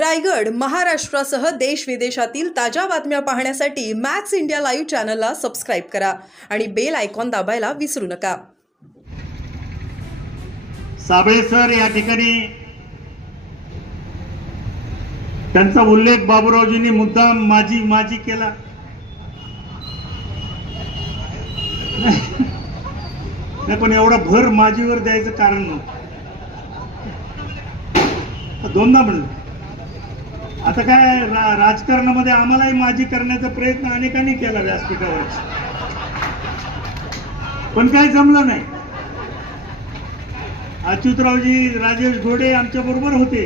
रायगड महाराष्ट्रासह देश विदेशातील ताज्या बातम्या पाहण्यासाठी मॅक्स इंडिया लाईव्ह चॅनलला सबस्क्राईब करा आणि बेल आयकॉन दाबायला विसरू नका साबळे सर या ठिकाणी त्यांचा उल्लेख बाबूरावजींनी मुद्दा माझी माझी केला नाही पण एवढा भर माझीवर द्यायचं कारण नव्हतं दोनदा म्हणलं आता काय रा राजकारणामध्ये आम्हालाही माजी करण्याचा प्रयत्न अनेकांनी केला व्यासपीठावर पण काय जमलं नाही अच्युतरावजी राजेश घोडे आमच्या बरोबर होते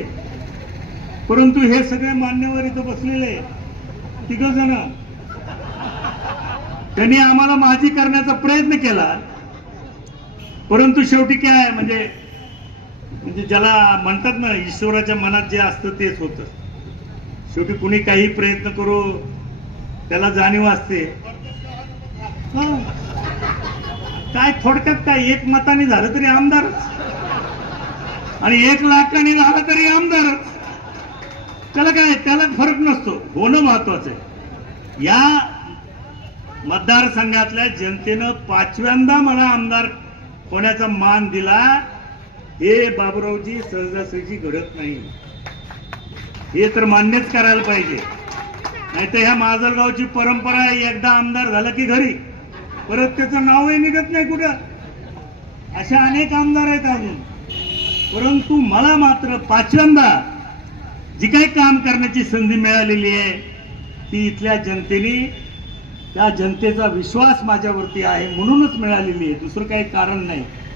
परंतु हे सगळे मान्यवर इथं बसलेले तिघ जण त्यांनी आम्हाला माजी करण्याचा प्रयत्न केला परंतु शेवटी काय म्हणजे म्हणजे ज्याला म्हणतात ना ईश्वराच्या मनात जे असतं तेच होतं शेवटी कुणी काही प्रयत्न करू त्याला जाणीव असते काय थोडक्यात काय एक मताने झालं तरी आमदार आणि एक लाखाने झालं तरी आमदार त्याला काय त्याला फरक नसतो होणं महत्वाचं आहे या मतदारसंघातल्या जनतेनं पाचव्यांदा मला आमदार होण्याचा मान दिला हे बाबुरावजी सहजासहजी घडत नाही हे तर मान्यच करायला पाहिजे नाहीतर ह्या माजलगावची परंपरा आहे एकदा आमदार झाला की घरी परत त्याचं नावही निघत नाही कुठं अशा अनेक आमदार आहेत अजून परंतु मला मात्र पाचव्यांदा जी काही काम करण्याची संधी मिळालेली आहे ती इथल्या जनतेने त्या जनतेचा विश्वास माझ्यावरती आहे म्हणूनच मिळालेली आहे दुसरं काही कारण नाही